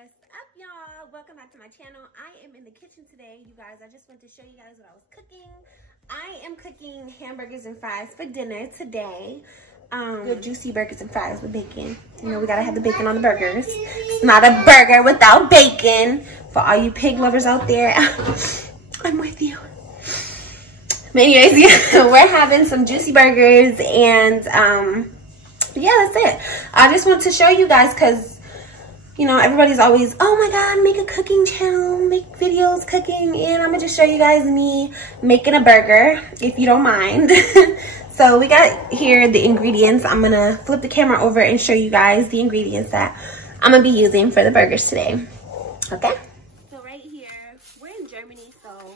What's up, y'all? Welcome back to my channel. I am in the kitchen today, you guys. I just want to show you guys what I was cooking. I am cooking hamburgers and fries for dinner today. Good juicy burgers and fries with bacon. You know, we gotta have the bacon on the burgers. It's not a burger without bacon. For all you pig lovers out there, I'm with you. But anyways, yeah, we're having some juicy burgers and yeah, that's it. I just want to show you guys because, you know, everybody's always, oh my God, make a cooking channel, make videos cooking, and I'm gonna just show you guys me making a burger, if you don't mind. So we got here the ingredients. I'm gonna flip the camera over and show you guys the ingredients that I'm gonna be using for the burgers today, okay? So right here, we're in Germany, so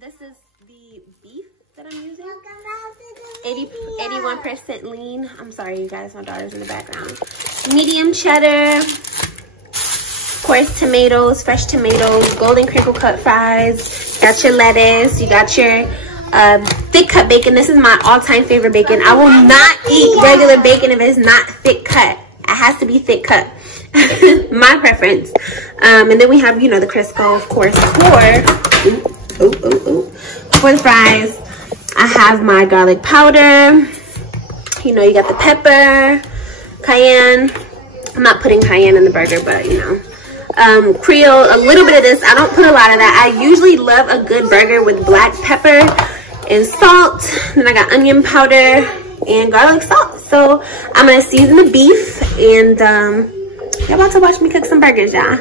this is the beef that I'm using. 81% lean. I'm sorry, you guys, my daughter's in the background. Medium cheddar, of course, tomatoes, fresh tomatoes, golden crinkle cut fries, got your lettuce, you got your thick cut bacon. This is my all-time favorite bacon. I will not eat regular bacon if it's not thick cut. It has to be thick cut. My preference. And then we have, you know, the Crisco, of course, for the fries. I have my garlic powder. You know, you got the pepper, cayenne. I'm not putting cayenne in the burger, but you know. Creole, a little bit of this. I don't put a lot of that. I usually love a good burger with black pepper and salt. Then I got onion powder and garlic salt. So I'm gonna season the beef, and you're about to watch me cook some burgers, y'all.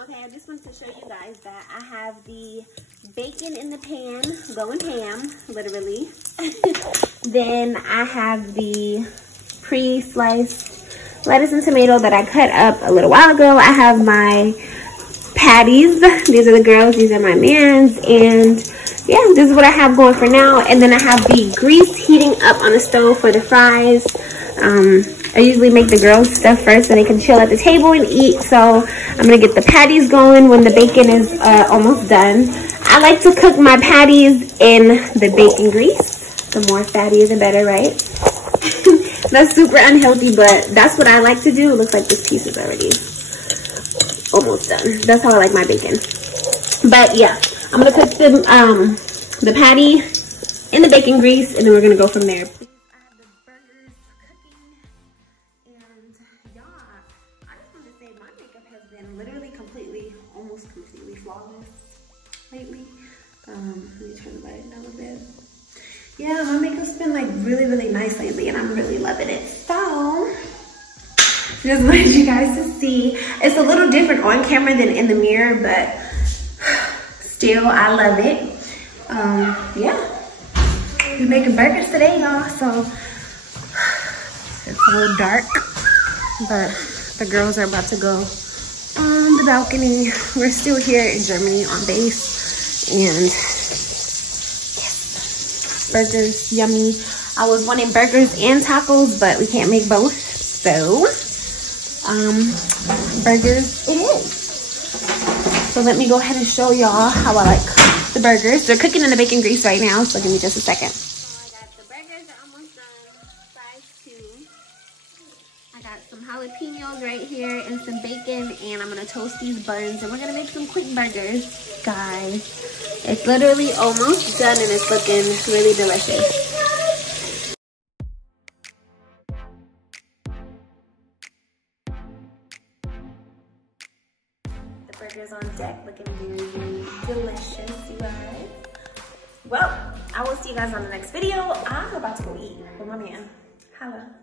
Okay, I just want to show you guys that I have the bacon in the pan, going ham, literally. Then I have the pre-sliced lettuce and tomato that I cut up a little while ago. I have my patties. These are the girls, these are my mans, and yeah, this is what I have going for now. And then I have the grease heating up on the stove for the fries. I usually make the girls stuff first so they can chill at the table and eat. So I'm gonna get the patties going when the bacon is almost done. I like to cook my patties in the bacon grease. The more fatty the better, right? That's super unhealthy, but that's what I like to do. It looks like this piece is already almost done. That's how I like my bacon. But yeah, I'm gonna cook the patty in the bacon grease, and then we're gonna go from there. Almost completely flawless lately. Let me turn the light down a bit. Yeah, my makeup's been like really nice lately, and I'm really loving it. So just wanted you guys to see. It's a little different on camera than in the mirror, but still I love it. Yeah, we're making burgers today, y'all. So it's a little dark, but the girls are about to go on the balcony. We're still here in Germany on base, and yes, Burgers, yummy. I was wanting burgers and tacos, but we can't make both. So, burgers it is. So let me go ahead and show y'all how I like the burgers. They're cooking in the bacon grease right now, so give me just a second. The burgers are almost done. Size 2. I got some jalapenos right here and some bacon, and I'm gonna toast these buns, and we're gonna make some quick burgers, guys. It's literally almost done, and it's looking really delicious. The burgers on deck, looking really, really delicious, you guys. Well, I will see you guys on the next video. I'm about to go eat with my man. Holla.